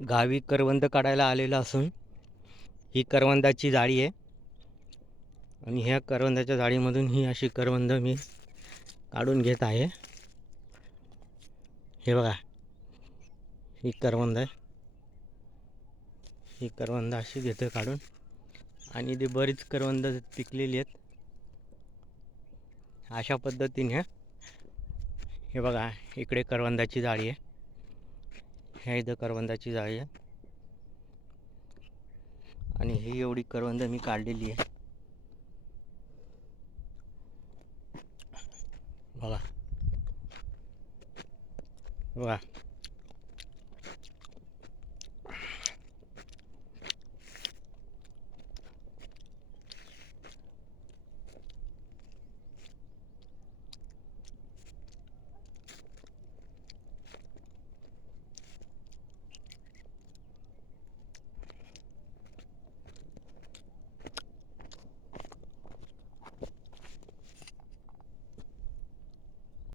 गावी करवंद काढायला आलेलो असून ही करवंदाची जाळी आहे. आणि ह्या करवंदाच्या जाळीमधून ही अशी करवंद मी काढून घेत आहे. हे बघा ही करवंद आहे. ही करवंद अशी घेतो काढून. आणि ती बरीच करवंद पिकलेली आहेत. अशा पद्धतीने हे बघा इकडे करवंदाची जाळी आहे. ह्या इथं करवंदाची जाळी आहे. आणि ही एवढी करवंद मी काढलेली आहे. बघा. बघा.